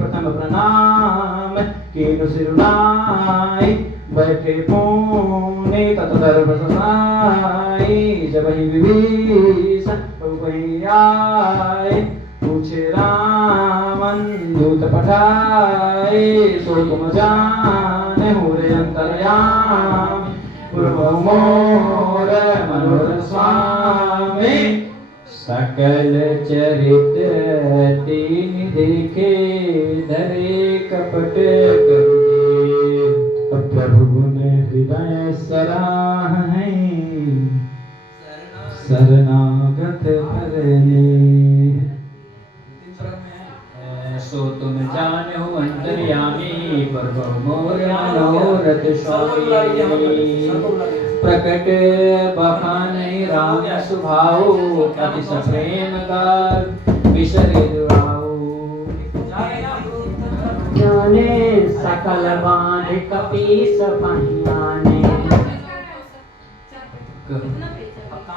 प्रथम प्रणाम कीनु सिरुनाई बैठे पुणे तत्दर्भ ससाई जब ही विभीषण वही आए पूछे रामन दूत पठाए सो तुम जाने हो रे अंतर्याम पूर्व मोर मनोरथ स्वामी सकल चरित्र तीन देखे धरे कपट करुणे प्रभु ने हृदय सराहे शरणागत भरने सो तुम जानो अंतर्यामी प्रभु मोर मनोरथ स्वामी प्रकट बखान राम सुभाओ अति प्रेम गार विसरे दुराओ जाने सकल बांध कपीस पहियाने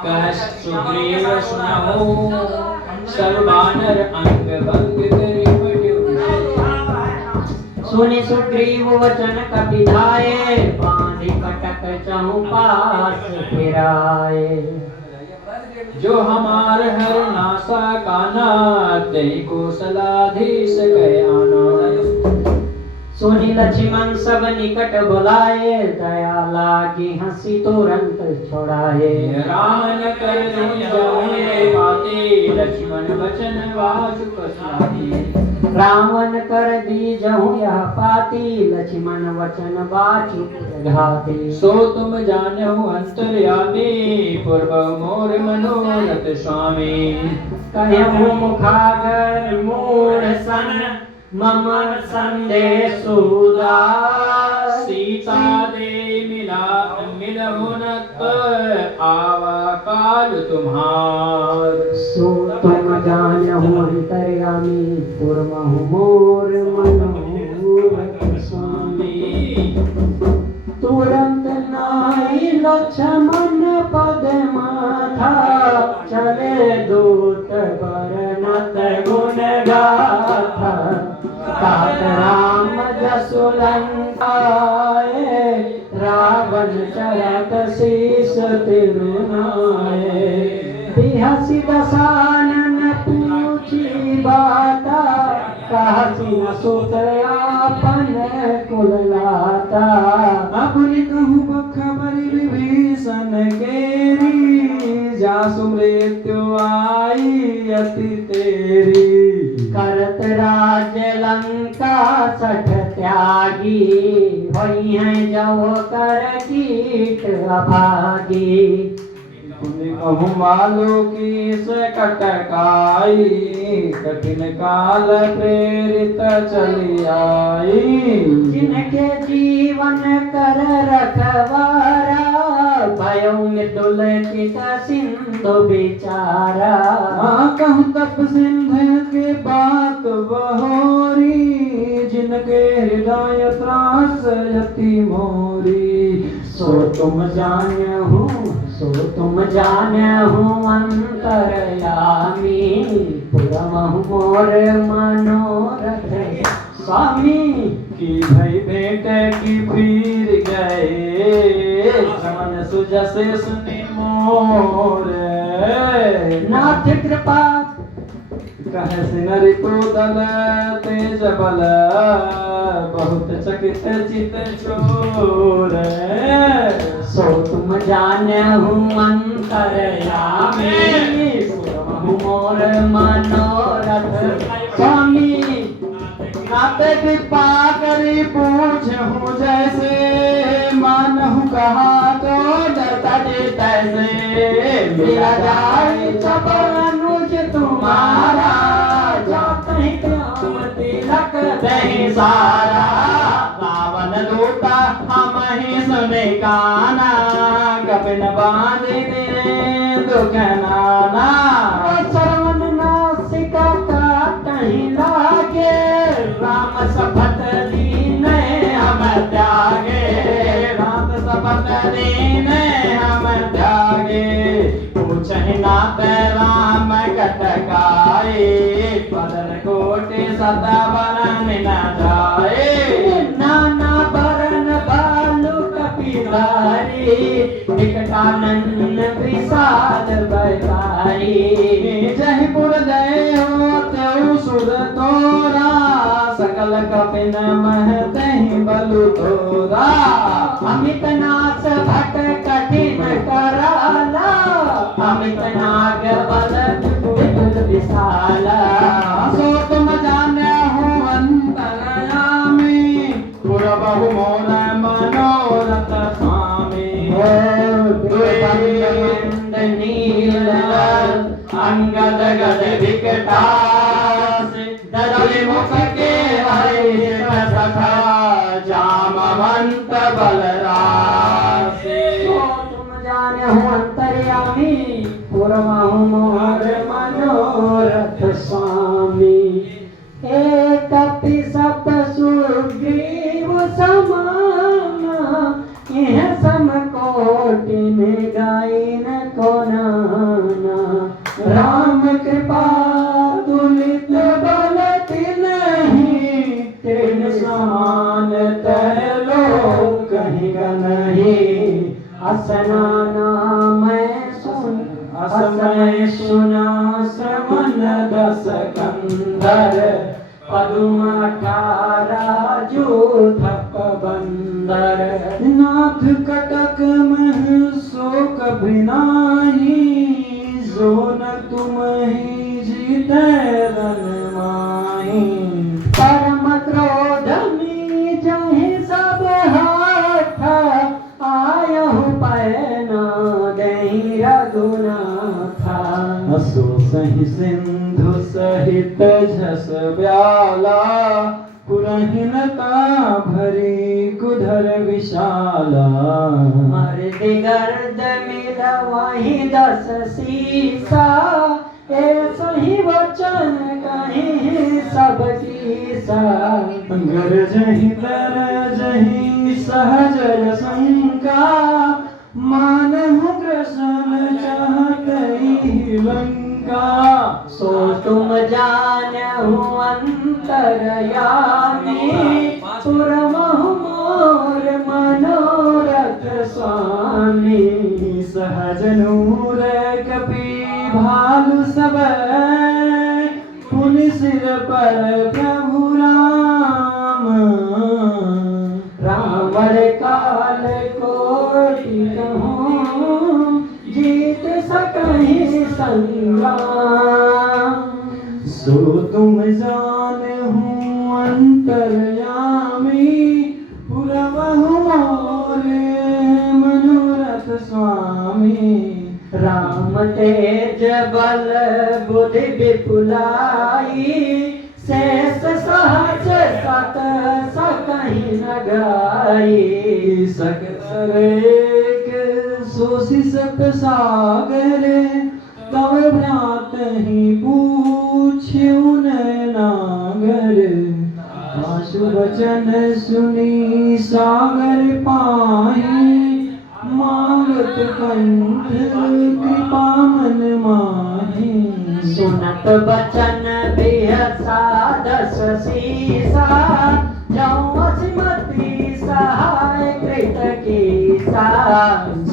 कह सुग्रीव सुनाओ सर्वानर अंग भंग करि सुनि सुग्रीव वचन कपिधाये बांधि कटक चहुपास फिराए जो हमार हर नासा काना ते कौशलाधीश गयाना सुनि लक्ष्मण सब निकट बुलाए दया लागी हंसी तुरंत छोड़ाए राम कर बाते लक्ष्मण वचन वाचु पछाते रावण कर दी जहूँ यह पाती लक्ष्मण वचन बाचु घाती सो तुम जानहु अंतर्यामी पूर्व मोर मनोरथ स्वामी कहूँ मुखागर मूढ़ सन मम संदेश उदास सीता दे मिलहु न आवा काल तुम्हार सो तुम जानहु अंतर्यामी पूर्वहु मोर मनोरथ स्वामी तुरंत नाई लक्ष्मण पद माथा चले दूत बरनत गुण गाथा तात राम जसु लंकाए रावण चरत शीस तिरुनाए बिहसी दसानन पूछी बाता कहसी न सुत आपन कुललाता अबुनि कहूँ खबर विभीषण केरी जासु मृत्यु आई अति तेरी करत राज लंका सठ त्यागी होई है जो कर कीट अभागी कहूँ मालो की से कटकाई कठिन काल प्रेरित चली आई जिनके जीवन कर रखवारा भयो मृदुल चित सिंधु बिचारा कहूँ तप सिंधु के बात बहोरी जिनके हृदय त्रास यति मोरी सो तुम जानहु अंतर्यामी पुरमहु मोर मनोरथ स्वामी की भई भेंट की पीर गए समन सुजसे सुनि मोर नाथ कृपा कह सिनरि दल तेज बल बहुत चकित चित चोर सो तुम जानहु अंतर्यामी पुरमहु मोर मनोरथ स्वामी नाथ कृपा करी पूछहु जैसे मानहु कहा तो डरता जे तैसे मेरा जाय सब अनुज तुम्हारा जाते क्यों तिलक दही सारा रावण लूटा हम ही सुने काना कपिन बांध तेरे दुख नाना श्रवण नासिका काटहि लागे राम सपथ दीन हम त्यागे रात सपथ दीन हम त्यागे पूछहि नाथ राम कटकाए पदर कोटि सदा बरन न जाए। नाना बरन बालू कपिधारी विकटानंद विशाल बलकारी। जहि पुर दय हो त्यउ सुर तोरा सकल कपिन मह तहि बलु तोरा। अमित नाथ भट कठिन कराला अमित नाग बल विपुल विशाला। सो तुम जाने हो अंतरयामी पुर बहु मोर मनोरथ स्वामी। द्वैत नील अंगद गद विकटास दरि मुख के हरित सखा जामवंत बलरासे। तुम जाने हो अंतर्यामी पुरवाहु मोर मनोरथ स्वामी। एक कपि सप सुग्रीव समाना यह समकोटि में गायन को नाना। राम कृपा तुलित बल तिन्हि तीन समान तरलो कहीं नहीं। असनाना मैं सुन असमय सुना श्रवण दस कंधर पदुम 18 जोधप बंदर। नाथ कटक मह शोक बिनाही जो न तुम ही जीते रन माही। परम क्रोध में जहि सब हाथ आयहु पैना दहि रघुनाथ। असो सहि सिंधु सहित झस ब्याला पुरहिनता भरी कुधर विशाला। मर्द गर्द मिल वही 10 सीसा ऐसा ही वचन कहीं सब कीसा। गरजहि तरजहि सहज शंका मानहु कृष्ण चाहतहि लंका। सो तुम जानहु अंतरयामी पुरमहु मोर मनोरथ स्वामी। सहज नूर कपि भालु सब पुनि सिर पर प्रभु राम। रावण काल कोटि कहूँ जीत सकहि संग्राम। सो तुम जानहु अंतरयामी पुरवहु मोर मनोरथ स्वामी। राम तेज बल बुद्धि विपुलाई शेष सहज सत सकहि न गाई। सकल एक सोसी सत सागर तव भ्रात ही पूछ्यु नागर। आशु वचन सुनी सागर पाहि मांगत कंठ कृपा मन माहि। सुनत बचन बिहसा 10 सीसा जाऊं असिमति सहाय कृत कीसा।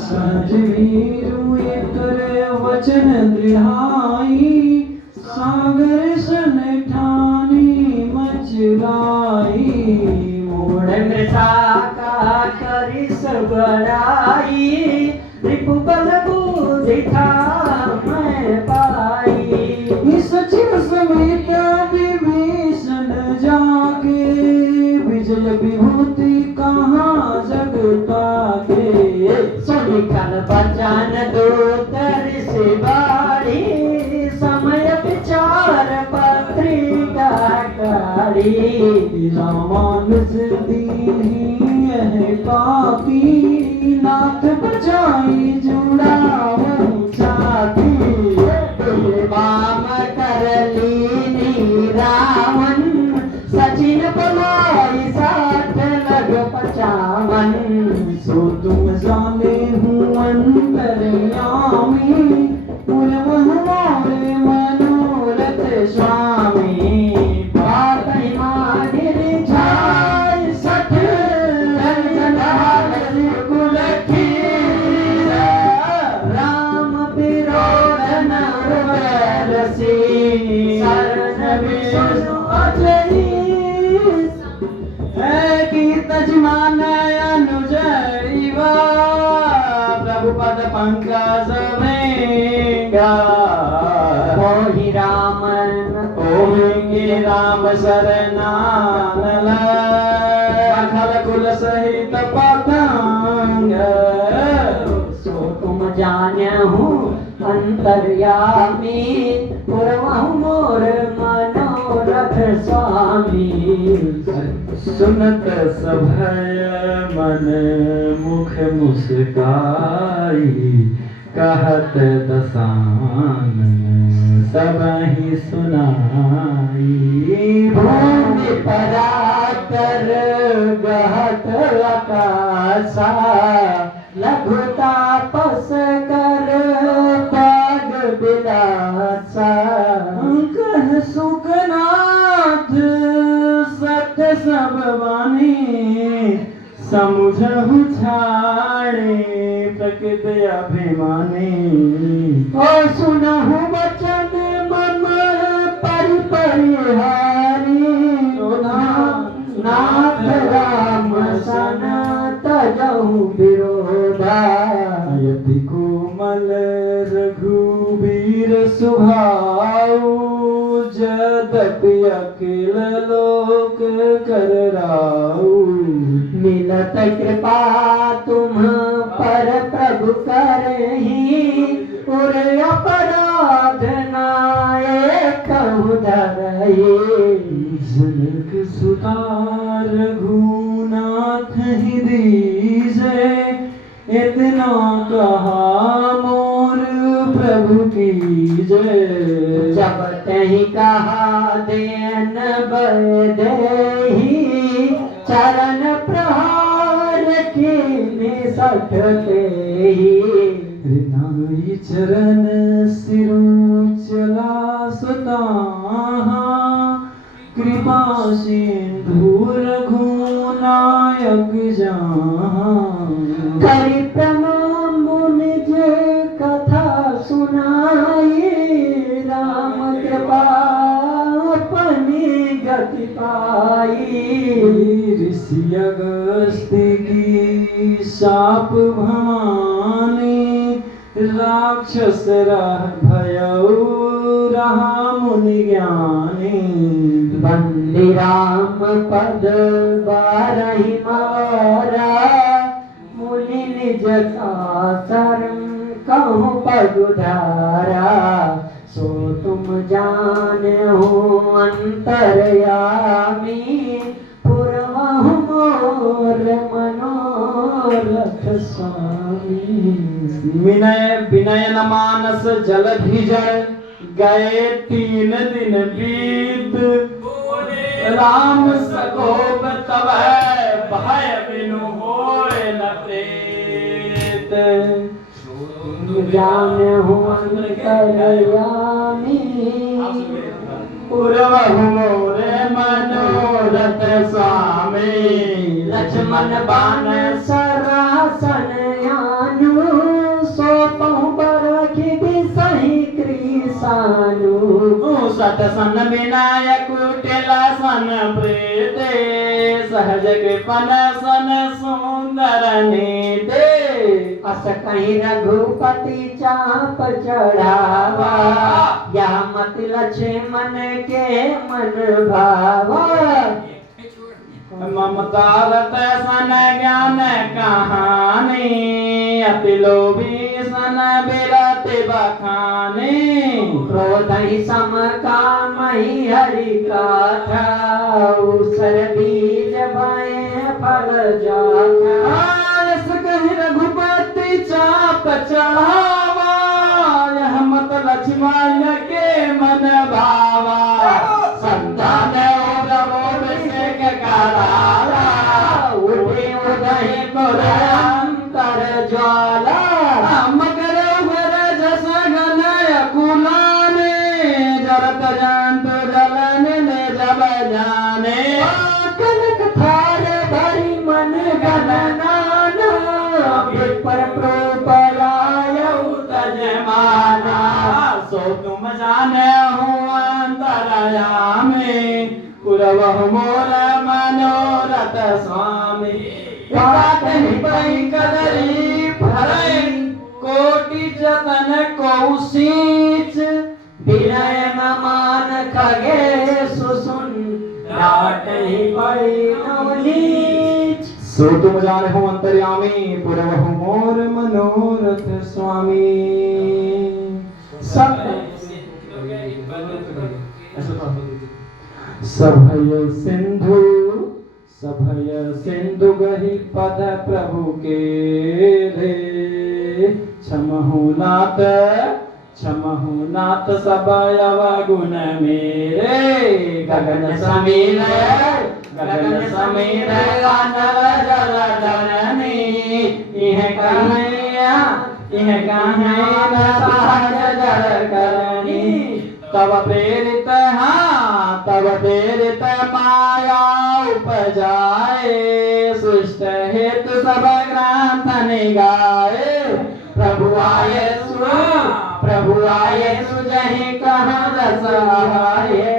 सजवीरु एकर वचन दृढ़ाई सागर सन ठानी मचुराई। मूढ़ मृषा का करिस बड़ाई रिपु बल बुद्धि था मैं पाई। सचिव समेत विभीषण जाके विजय विभूति कहाँ जगता के। सुनिकल बचन दूतर से बाड़ी समय विचार पत्रिका कारी। रामानुज दीनी यह पापी नाथ बचाई जुड़ाऊं छाती। बाम कर लीनी रावण सचिन पलाई 60 लग 55। सो तुम जाने हूँ अंतरयामी पुरवहु मोर मनोरथ स्वामी। बात तुलसी शरण विष्णु अजई है की तजमान अनुजैवा प्रभु पद पंकज भृंगा मोहि रामन ओहिंगे राम शरणानल अखल कुल सहित पतंग सो तुम जान्यहु अंतर्यामी पुरवहु मोर मनोरथ स्वामी सुनत सभय मन मुख मुस्काई कहत दसानन सबहि सुनाई भूमि पराकर गहत आकाशा लघु तापस कर पाग बिलासा कह सुखनाथ सत्य सब बानी समुझहु छाड़े प्रकृति अभिमानी ओ सुनहु वचन मम परिहारी नाथ राम सन तजहु विरोधा यति कोमल रघुबीर सुभाऊ जदपि अखिल लोक कर राऊ मिलत कृपा तुम पर प्रभु करही उर अपराध नायक धरही जनक सुता रघुनाथ ही दीजे इतना कहा मोर प्रभु की जय जब तही कहा देन बदेही चरण प्रहार की निसटते ही नाई चरण सिरु चला सुताहा कृपा सिंधु रघुनायक जहाँ करि प्रणाम निज कथा सुनाई राम कृपा अपनी गति पाई ऋषि अगस्त्य की शाप भवानी राक्षस रह भयऊ रहा मुनि ज्ञानी बंदी राम पद बारहि मारा मुनि निज शरण कहूँ पगुधारा सो तुम जानो अंतरयामी पुरवहु मोर मनोरथ स्वामी विनय विनयन मानस जल भिजर गए 3 दिन बीत राम सकोप तब भय बिनु होए न प्रेत जानहु अंतरयामी पुरवहु मोरे मनोरथ स्वामी लक्ष्मण बाण सरासन यानु सोपहु बरखि बिसहि कृसानु सत सन विनायक टेला सन प्रीते सहज कृपन सन सुंदर नीते अस कहीं रघुपति चाप चढ़ावा यह मत लक्ष्मण के मन भावा ममता रत सन ज्ञान कहानी अति लोभी सन बिरत बखानी क्रोध ही सम कामहि हरि गाथा उसर बीज भय फल जाथा आयस कहि रघुपति चाप चढ़ावा यह मत लक्ष्मण के मन भावा संतान और अभिषेक कराला उठे उदय अंतर ज्वाला मकर उगर जस घन कुलाने जरत जंत जलन ने जब जाने कनक थार भरी मन गणनाना विपर प्रोपलाय तजमाना सो तुम जाने हो अंतरयामी पुरवहु मोर मनोरथ स्वामी बात ही पई कदरी भरै कोटि जतन कौशीच विनय न मान खगे सुसुन डाट ही पड़ी नवनीच। सो तुम जाने हो अंतर्यामी पुरवहु मोर मनोरथ स्वामी। सभय सिंधु गहि पद प्रभु के रे क्षमहु नाथ सब अवगुण मेरे गगन समीर अनल जल धरनी इह कन्हैया सहज जल करनी तब प्रेरित माया उपजाए सुष्ट हेतु सब ग्रंथ निगाए प्रभु आये सुजहि कहाँ रस आये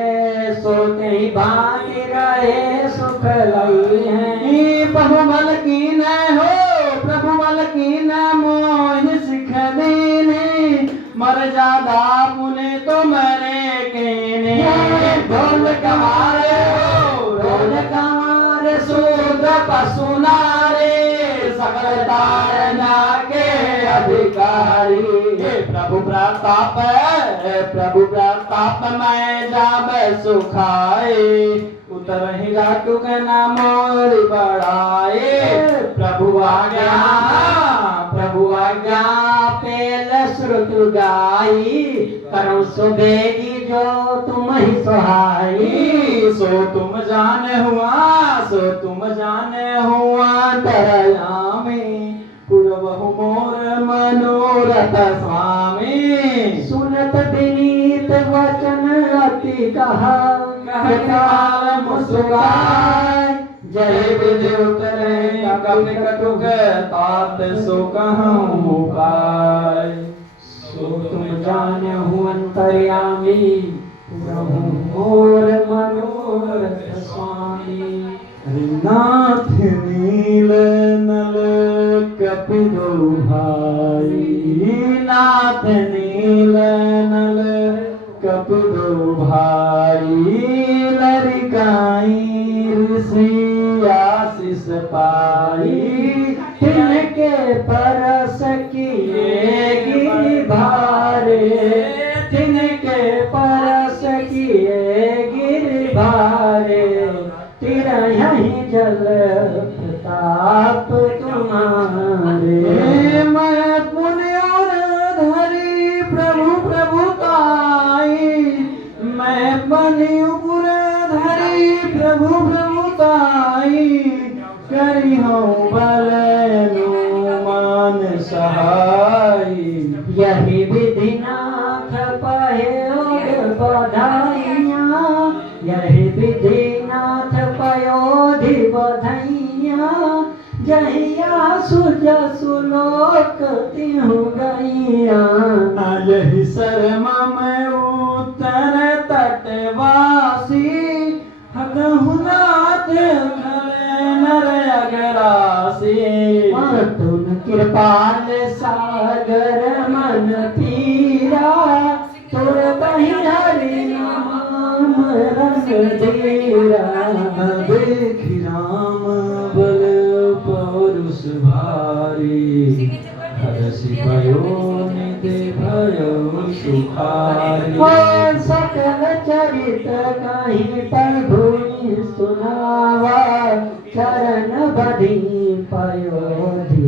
सोते ही भांति रहे सुख लई है बहुबल की न हो प्रभु बल की न मोह सिख दीने मर जादा पुने तो मरे केने ढोल कमारे सूद पसुनारे सकल तारना के अधिकारी प्रभु प्रताप मैं जाब सुखाए उतर ही लाटू के नाम मोरी बढ़ाए प्रभु आज्ञा पेल श्रुतु गाई करो सुबेगी जो तुम ही सुहाई। सो तुम जाने हुआ तरयामी पुरवहु मोर मनोरथ स्वामी। सुनत विनीत वचन अति कहा कहकाल मुस्काय जय विधि उतरे कपि कटुक तात सो कहूँ उपाय। सो तुम जाने हूँ अंतर्यामी प्रभु मोर मनोरथ स्वामी। नाथ नील नल कपिलो भाई नाथ नील नल कपिलो भाई लरिकाई ऋषि आशीष पाई तिनके परस किए गिरि भारे तिनके परस किए गिरि भारे तेरा यही जल प्रताप तुम्हारे। मैं पुण्य और धरी प्रभु ताई मैं पुण्य धरी प्रभु ताई करी हूँ बल मान सहाय। यही विधिनाथ पयोध बधाइयाँ यही विधिनाथ पयोधि बधाइयाँ जहिया सुज सुलोक तिहु गैया। यही शर्म में उत्तर तटवासी हकहु नाथ खले नर अगरासी। तुम कृपाल सागर मन पीरा तुर बहिरी नाम रस धीरा। देखि राम बल पौरुष भारी हरषि भयो निधि भयो सुखारी। सकल चरित कहीं पर भूमि सुनावा चरण बधी पयोधि